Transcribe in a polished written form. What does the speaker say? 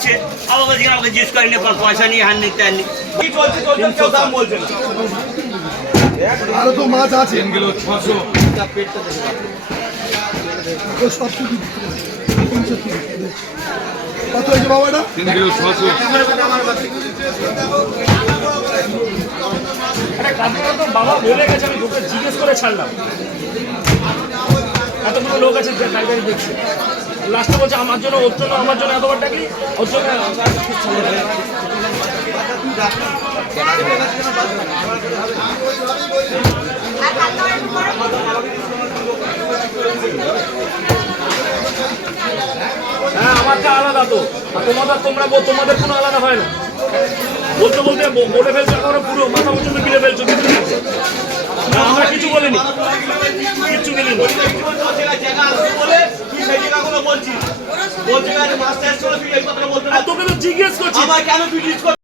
দিচ্ছে, আবার বলছি আমাকে জিজ্ঞেস করেনি পয়সা নিয়ে হান নিতে আননি। কি চলছে কেউ দাম বলছে না। আরো তো মাছ আছে। 600 কত হয়েছে বাবা এটা? 3 কিলো 600। বাবা বলে গেছে, আমি লোকে জিজ্ঞেস করে ছাড়লাম। এতগুলো লোক আছে পাইকারি দেখছে, লাস্টে বলছে আমার জন্য ওর জন্য আমার জন্য এতবার ডাকি ওর জন্য। হ্যাঁ আমারটা আলাদা তো, তোমাদের কোনো আলাদা হয় না। বলতে বলতে বলে ফেলছো, এখন পুরো মাথা পর্যন্ত গিলে ফেলছো। আমরা কিছু বলিনি, কিচ্ছু বলিনি। তোকে তো জিজ্ঞেস করছি কেন তুই জিজ্ঞেস করছিস?